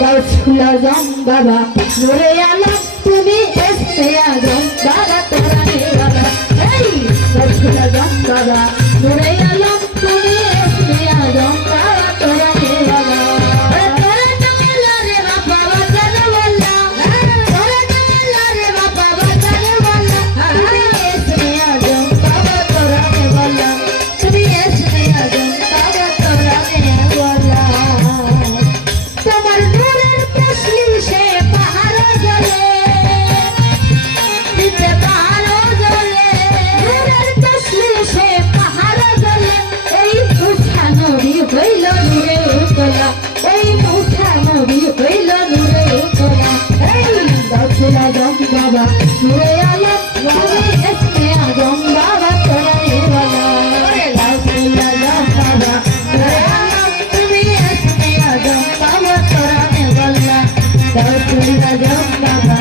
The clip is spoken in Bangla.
গাউসুল আজম বাবা নূরে আলম তুমি এসে আজম বাবা তোরা নেওয়ালা এই গাউসুল আজম বাবা নূরে আলম তুমি এসে আজম বাবা তোরা নেওয়ালা তোরা জানলা রে বাবা জানওয়ালা তোরা জানলা রে বাবা জানওয়ালা তুমি এসে আজম বাবা তোরা নেওয়ালা তুমি এসে আজম বাবা তোরা নেওয়ালা তোমার নূরের তসলিশে পাহাড় জ্বলে দিতে পাহাড় জ্বলে নূরের তসলিশে পাহাড় জ্বলে এই মুসা নবী হইল নূরে উতলা এই মুসা নবী হইল নূরে উতলা এই গাউসুল আজম বাবা নূরে আলম তুমি এসে আজম বাবা তোরা নেওয়ালা গাউসুল আজম বাবা নূরে আলম তুমি এসে আজম বাবা তোরা নেওয়ালা গাউসুল আজম বাবা